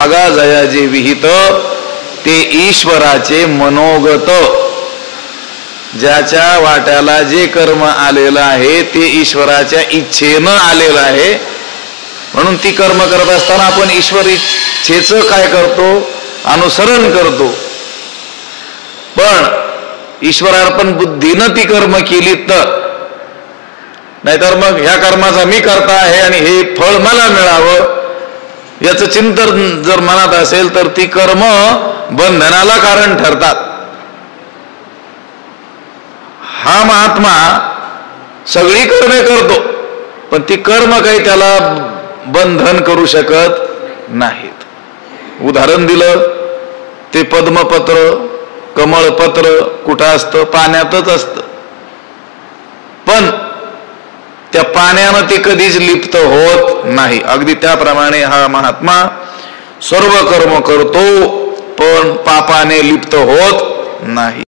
आगा जया जे विहित ते ईश्वराचे मनोगत। ज्याच्या वाट्याला जे कर्म आलेलं आहे ते ईश्वराच्या इच्छेनं आलेलं आहे, म्हणून ती कर्म करत असताना आपण ईश्वर इच्छेचं काय करतो, अनुसरण करतो। पण ईश्वरार्पण बुद्धीनं ती कर्म केली तर, नाहीतर मग ह्या कर्माचा मी करता आहे आणि हे फळ मला मिळावं याचं चिंतन जर मनात असेल तर ती कर्म बंधनाला कारण ठरतात। हा महात्मा सगळी कर्मे करतो पण ती कर्म काही त्याला बंधन करू शकत नाहीत। उदाहरण दिलं ते पद्मपत्र, कमळपत्र कुठं असतं, पाण्यातच असतं, पण त्या पाण्यानं ते कधीच लिप्त होत नाही। अगदी त्याप्रमाणे हा महात्मा सर्व कर्म करतो पण पापाने लिप्त होत नाही।